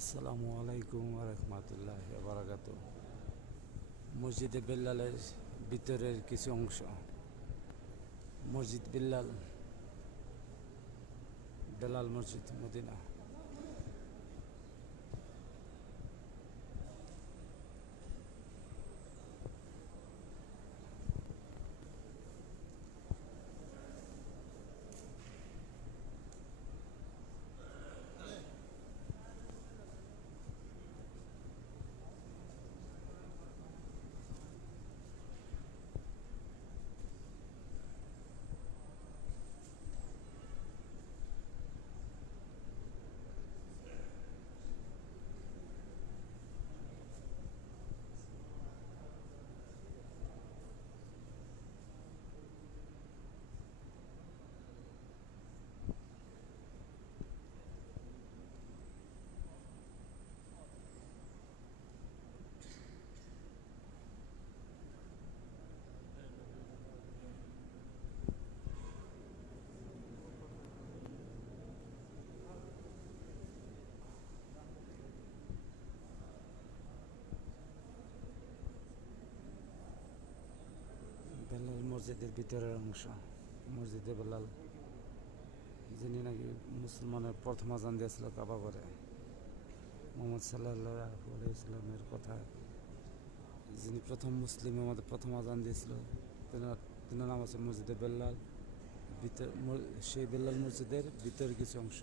আসসালামু আলাইকুম রহমতুল্লাহ বারাকাত মসজিদ বিল্লালের ভিতরের কিছু অংশ। মসজিদ বিল্লাল বেলাল মসজিদ মদিনা বেলাল মসজিদের ভিতরের অংশ, মসজিদে বেলাল, যিনি নাকি মুসলমানের প্রথম আজান দিয়েছিল কাবা করে মোহাম্মদ সাল্লাহ ইসলামের কথা, যিনি প্রথম মুসলিম মধ্যে প্রথম আজান দিয়েছিল, তেনার নাম আছে মসজিদে বেল্লাল, ভিতর, সেই বেল্লাল মসজিদের ভিতরের কিছু অংশ।